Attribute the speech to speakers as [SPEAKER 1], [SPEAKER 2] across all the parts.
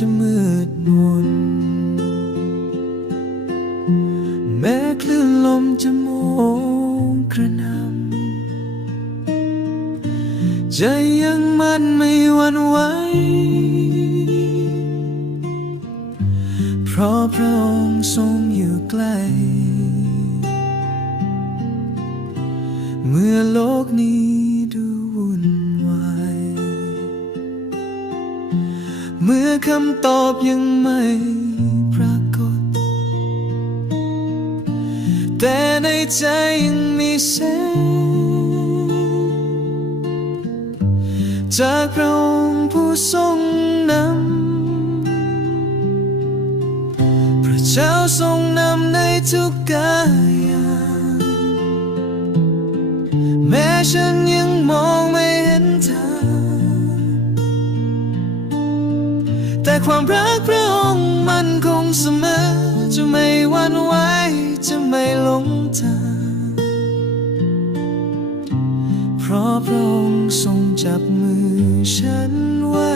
[SPEAKER 1] จะมืดมน แม้คลื่นลมจะโมงกระนำใจยังมั่นไม่หวั่นไหวเพราะพระองค์ทรงอยู่ใกล้เมื่อโลกนี้ คำตอบยังไม่ปรากฏ แต่ในใจยังมีแสงจากพระองค์ผู้ทรงนำ พระเจ้าทรงนำในทุกกายอย่างแม้ฉันยังมอง แต่ความรักพระองค์มันคงเสมอ จะไม่หวั่นไหวจะไม่หลงทางเพราะพระองค์ทรงจับมือฉันไว้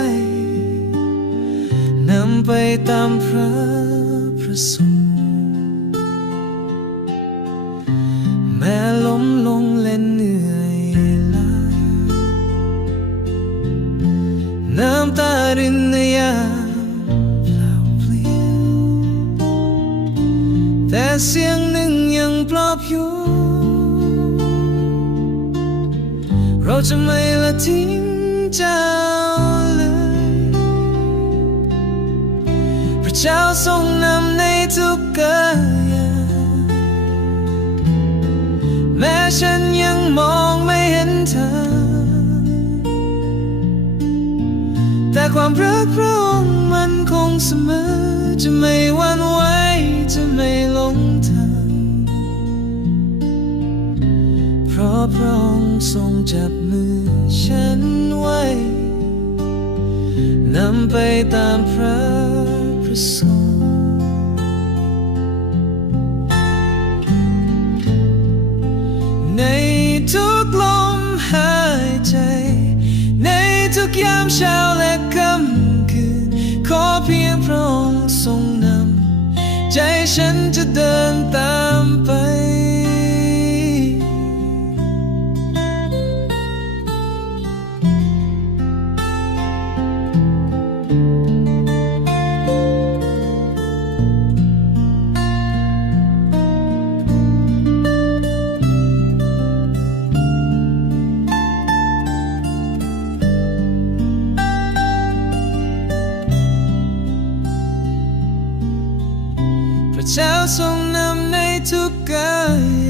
[SPEAKER 1] นำไปตามพระประสงค์แม้ล้มลงและเหนื่อยล้าน้ำตารินใน แต่เสียงหนึ่งยังปลอบโยนเราจะไม่ละทิ้งเจ้าเลย พระเจ้าทรงนำในทุกกายแม้ฉันยังมองไม่เห็นทางแต่ความรักพระองค์มันคงเสมอจะไม่วันไหวจะไม่ล พระพระองค์ทรงจับมือฉันไว้ นำไปตามพระประสงค์ในทุกลมหายใจ ในทุกยามเช้าและค่ำคืน ขอเพียงพระองค์ทรงนำ ใจฉันจะเดินตาม เจ้าทรงนำในทุกกาย